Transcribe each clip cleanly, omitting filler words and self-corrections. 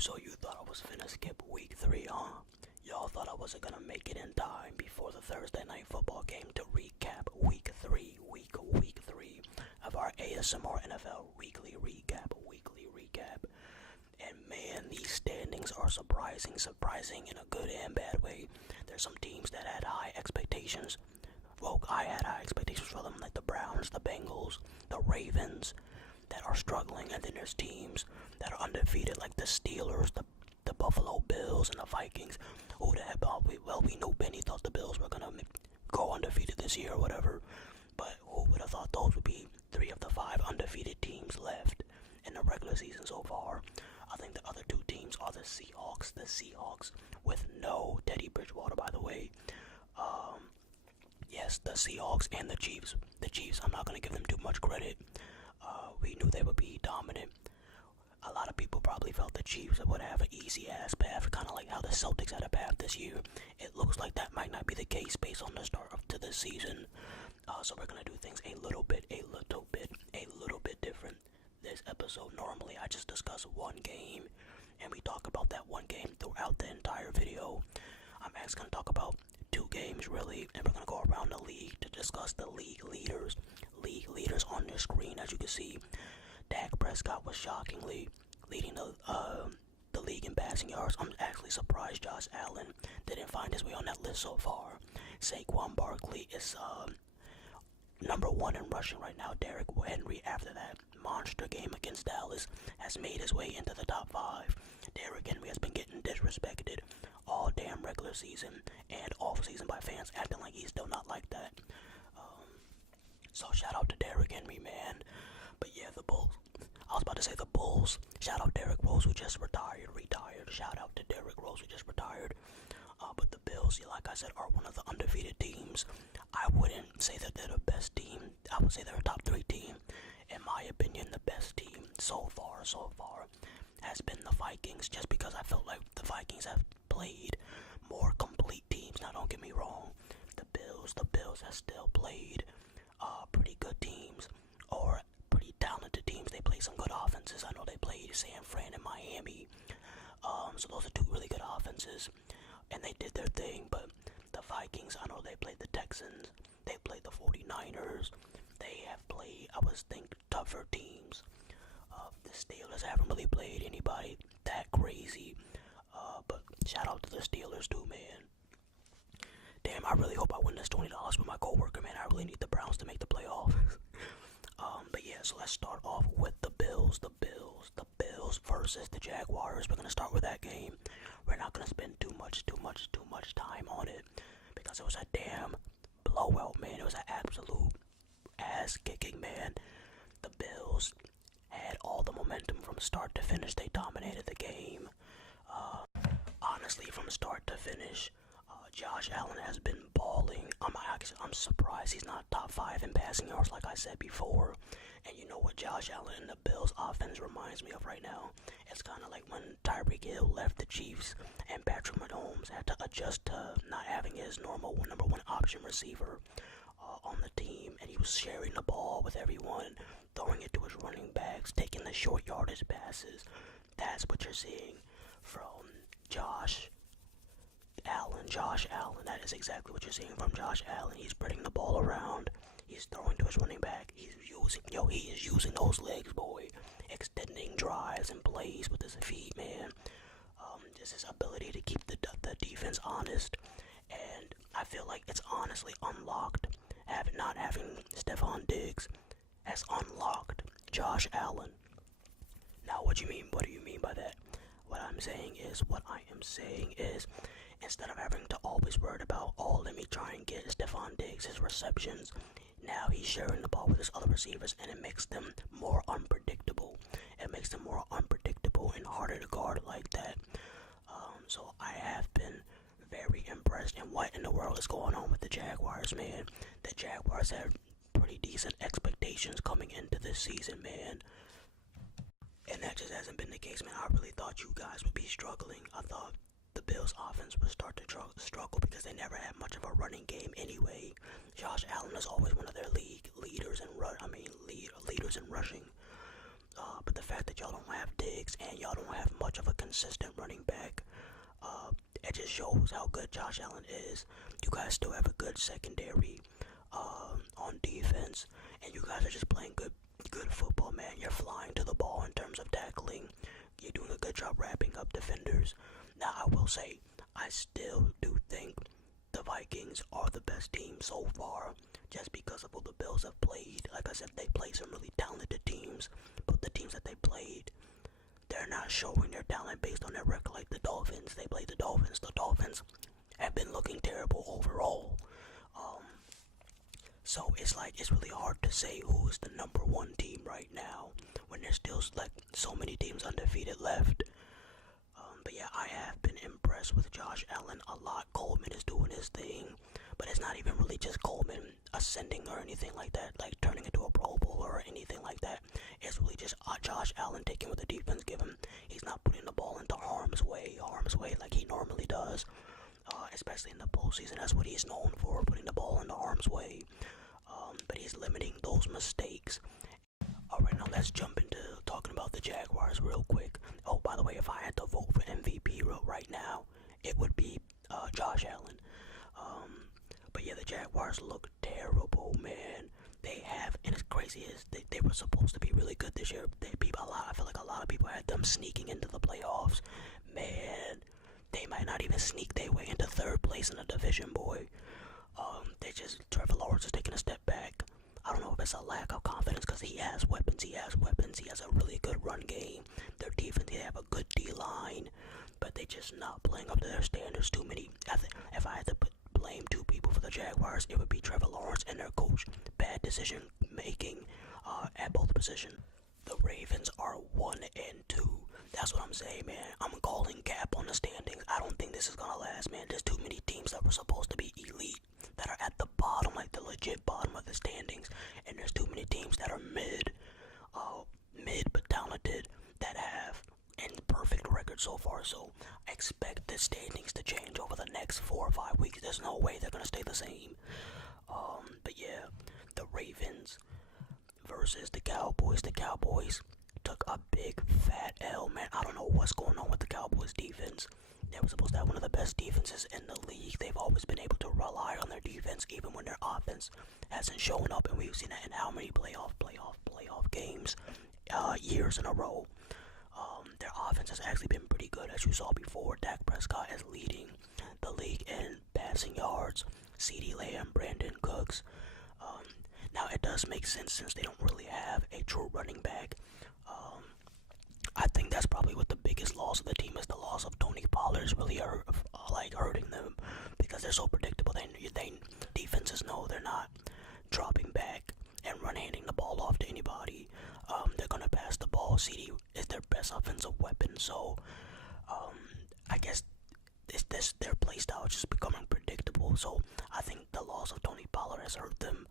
So you thought I was finna skip week 3, huh? Y'all thought I wasn't gonna make it in time before the Thursday night football game to recap week 3 of our ASMR NFL weekly recap. And man, these standings are surprising in a good and bad way. There's some teams that had high expectations. Well, I had high expectations for them, like the Browns, the Bengals, the Ravens, that are struggling, and then there's teams that are undefeated, like the Steelers, the Buffalo Bills, and the Vikings. Who the heck? Well, we knew Benny thought the Bills were gonna go undefeated this year or whatever, but who would have thought those would be 3 of the 5 undefeated teams left in the regular season so far? I think the other 2 teams are the Seahawks with no Teddy Bridgewater, by the way. Yes, the Seahawks and the Chiefs. The Chiefs, I'm not gonna give them too much credit. We knew they would be dominant. A lot of people probably felt the Chiefs would have an easy ass path, kind of like how the Celtics had a path this year. It looks like that might not be the case based on the start of to the season. So we're gonna do things a little bit different this episode. Normally, I just discuss one game, and we talk about that one game throughout the entire video. I'm actually gonna talk about 2 games really, and we're gonna go around the league to discuss the league leaders. League leaders on your screen, as you can see. Dak Prescott was shockingly leading the league in passing yards. I'm actually surprised Josh Allen didn't find his way on that list so far. Saquon Barkley is number 1 in rushing right now. Derrick Henry, after that monster game against Dallas, has made his way into the top 5. Derrick Henry has been getting disrespected all damn regular season and off season by fans, acting like he's still not like that. So shout out to Derrick Henry, man. But yeah, the Bulls. I was about to say the Bulls. Shout out Derrick Rose, who just retired. Shout out to Derrick Rose, who just retired. But the Bills, yeah, like I said, are one of the undefeated teams. I wouldn't say that they're the best team. I would say they're a top 3 team. In my opinion, the best team so far has been the Vikings, just because I felt like the Vikings have played more complete teams. Now, don't get me wrong. The Bills have still played pretty good teams, or pretty talented teams. They play some good offenses. I know they played San Fran and Miami. So those are 2 really good offenses, and they did their thing. But the Vikings, I know they played the Texans. They played the 49ers. They have played, I would think, tougher teams. The Steelers haven't really played anybody that crazy. But shout out to the Steelers too, man. Damn, I really hope I win this $20 with my coworker, man. I really need the Browns to make the playoffs. But yeah, so let's start off with the Bills. The Bills versus the Jaguars. We're gonna start with that game. We're not gonna spend too much time on it, because it was a damn blowout, man. It was an absolute ass kicking, man. The Bills had all the momentum from start to finish. They dominated the game. Honestly, from start to finish, Josh Allen has been balling. I'm surprised he's not top 5 in passing yards, like I said before. And you know what Josh Allen and the Bills offense reminds me of right now? It's kind of like when Tyreek Hill left the Chiefs and Patrick Mahomes had to adjust to not having his normal number 1 option receiver on the team, and he was sharing the ball with everyone, throwing it to his running backs, taking the short yardage passes. That's what you're seeing from Josh Allen. That is exactly what you're seeing from Josh Allen. He's spreading the ball around. He's throwing to his running back. He is using those legs, boy. Extending drives and plays with his feet, man. Just his ability to keep the defense honest. And I feel like it's honestly unlocked. Not having Stephon Diggs has unlocked Josh Allen. Now, what do you mean by that? What I am saying is, instead of having to always worry about, let me try and get Stephon Diggs his receptions, now he's sharing the ball with his other receivers, and it makes them more unpredictable. And harder to guard like that. So I have been very impressed. And what in the world is going on with the Jaguars, man? The Jaguars have pretty decent expectations coming into this season, man. And that just hasn't been the case, man. I really thought you guys would be struggling. I thought the Bills' offense would start to struggle because they never had much of a running game anyway. Josh Allen is always one of their leaders in rushing. But the fact that y'all don't have Diggs and y'all don't have much of a consistent running back. It just shows how good Josh Allen is. You guys still have a good secondary on defense, and you guys are just playing good football, man. You're flying to the ball in terms of tackling. You're doing a good job wrapping up defenders. Now, I will say, I still do think the Vikings are the best team so far, just because of who the Bills have played. Like I said, they played some really talented teams, but the teams that they played, they're not showing their talent based on their record. Like the Dolphins, they played the Dolphins. The Dolphins have been looking terrible overall. So it's really hard to say who is the number one team right now when there's still like so many teams undefeated left. But yeah, I have been impressed with Josh Allen a lot. Coleman is doing his thing, but it's not even really just Coleman ascending or anything like that, like turning into a Pro Bowler or anything like that. It's really just Josh Allen taking what the defense give him. He's not putting the ball into harm's way like he normally does, especially in the postseason. That's what he's known for, putting the ball into harm's way. But he's limiting those mistakes. Alright, now let's jump into talking about the Jaguars real quick. Oh, by the way, if I had to vote for MVP right now, it would be Josh Allen. But yeah, the Jaguars look terrible, man. They have, and it's crazy, is they were supposed to be really good this year. I feel like a lot of people had them sneaking into the playoffs. Man, they might not even sneak their way into third place in the division, boy. Trevor Lawrence is taking a step back. I don't know if it's a lack of confidence, because he has weapons. He has a really good run game. Their defense, they have a good D-line, but they just not playing up to their standards. Too many. If I had to blame two people for the Jaguars, it would be Trevor Lawrence and their coach. Bad decision making at both positions. The Ravens are 1-2. That's what I'm saying, man. I'm calling cap on the standings. I don't think this is gonna last, man. There's too many teams that were supposed to be elite that are at the bottom, like the legit bottom of the standings, and there's too many teams that are mid but talented, that have imperfect records so far. So I expect the standings to change over the next 4 or 5 weeks. There's no way they're gonna stay the same. But yeah, the Ravens versus the Cowboys. The Cowboys took a big fat L, man. I don't know what's going on with the Cowboys defense. They were supposed to have one of the best defenses in the league. They've always been able to rely on their defense, even when their offense hasn't shown up, and we've seen that in how many playoff games, years in a row. Their offense has actually been pretty good, as you saw before. Dak Prescott is leading the league in passing yards. CeeDee Lamb, Brandon Cooks. Now it does make sense since they don't really have a true running back. I think that's probably what the biggest loss of the team is. The loss of Tony Pollard is really hurting them, because they're so predictable. They defenses know they're not dropping back and handing the ball off to anybody. They're gonna pass the ball. CD is their best offensive weapon, so I guess their play style is just becoming predictable. So I think the loss of Tony Pollard has hurt them.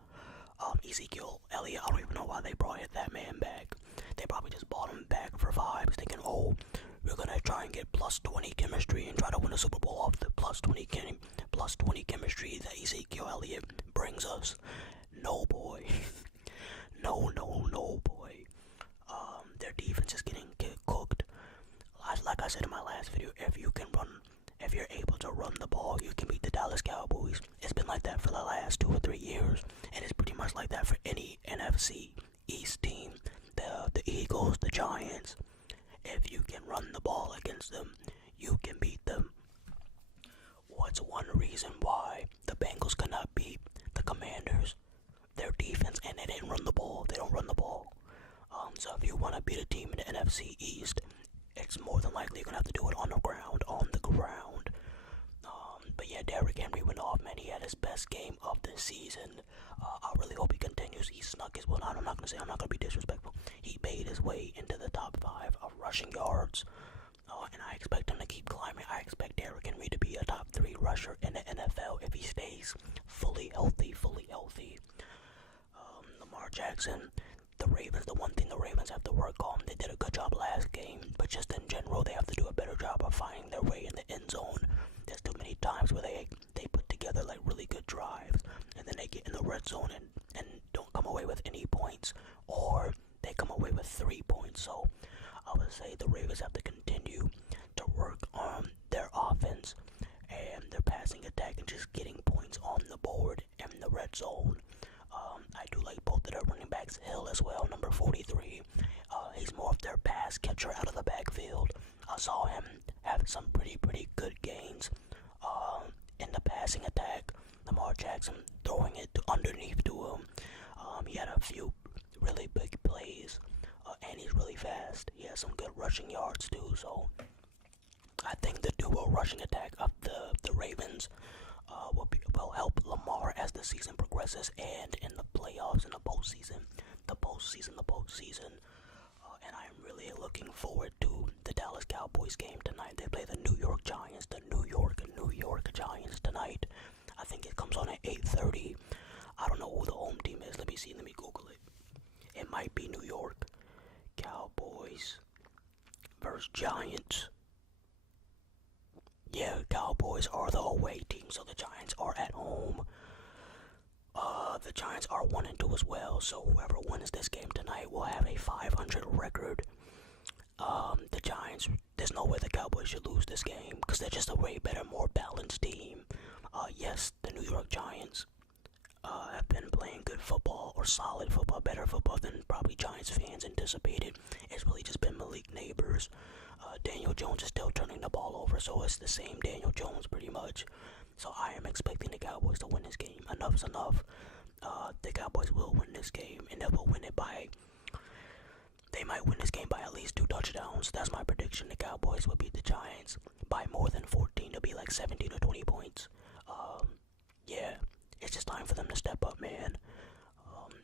Ezekiel Elliott, I don't even know why they brought that man back. They probably just bought him back for vibes, thinking, oh, we're gonna try and get plus 20 chemistry and try to win a Super Bowl off the plus 20 chemistry that Ezekiel Elliott brings us. No, boy. no, boy. Their defense is getting cooked. Like I said in my last video, if you're able to run the ball, you can beat the Dallas Cowboys. It's been like that for the last 2 or 3 years, and it's pretty much like that for any NFC East team. The Eagles, the Giants. If you can run the ball against them, you can beat them. What's one reason why the Bengals could not beat the Commanders? Their defense, and they didn't run the ball. They don't run the ball. So if you want to beat a team in the NFC East, it's more than likely you're going to have to do it on the ground. But yeah, Derrick Henry went off, man. He had his best game of the season. I really hope he continues. He snuck his, well, I'm not going to be disrespectful. He made his way into the top 5 of rushing yards. And I expect him to keep climbing. I expect Derrick Henry to be a top 3 rusher in the NFL if he stays fully healthy. Lamar Jackson, the Ravens, the one thing the Ravens have to work on, they did a good job last game, but just in general, they have to do a better job of finding their way in the end zone. There's too many times where they put together like really good drives, and then they get in the red zone and don't come away with any points, or they come away with 3 points. So I would say the Ravens have to continue red zone. I do like both of their running backs, Hill as well, number 43. He's more of their pass catcher out of the backfield. I saw him have some pretty good gains in the passing attack. Lamar Jackson throwing it underneath to him. He had a few really big plays, and he's really fast. He has some good rushing yards too, so I think the duo rushing attack of the Ravens will help Lamar as the season progresses and in the playoffs and the postseason. And I am really looking forward to the Dallas Cowboys game tonight. They play the New York Giants, New York Giants tonight. I think it comes on at 8:30. I don't know who the home team is. Let me Google it. It might be New York. Cowboys versus Giants. Yeah, Cowboys are the away team, so the Giants are at home. The Giants are 1-2 as well, so whoever wins this game tonight will have a 500 record. The Giants, there's no way the Cowboys should lose this game, because they're just a way better, more balanced team. Yes, the New York Giants have been playing good football, or solid football, better football than probably Giants fans anticipated. It's really just been Malik Neighbors. Daniel Jones is still turning the ball over, so it's the same Daniel Jones pretty much. So I am expecting the Cowboys to win this game. Enough is enough. The Cowboys will win this game, and they will win it they might win this game by at least 2 touchdowns. That's my prediction. The Cowboys will beat the Giants by more than 14. It'll be like 17 or 20 points. Yeah, it's just time for them to step up, man.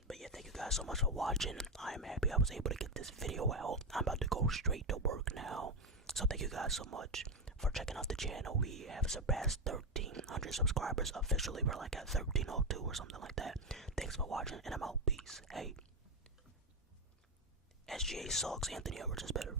But yeah, thank you guys so much for watching. I am happy I was able to get this video out. I'm about to go straight to work now. So thank you guys so much for checking out the channel. We have surpassed 1,300 subscribers officially. We're like at 1,302 or something like that. Thanks for watching, and I'm out. Peace. Hey. SGA sucks. Anthony Edwards is better.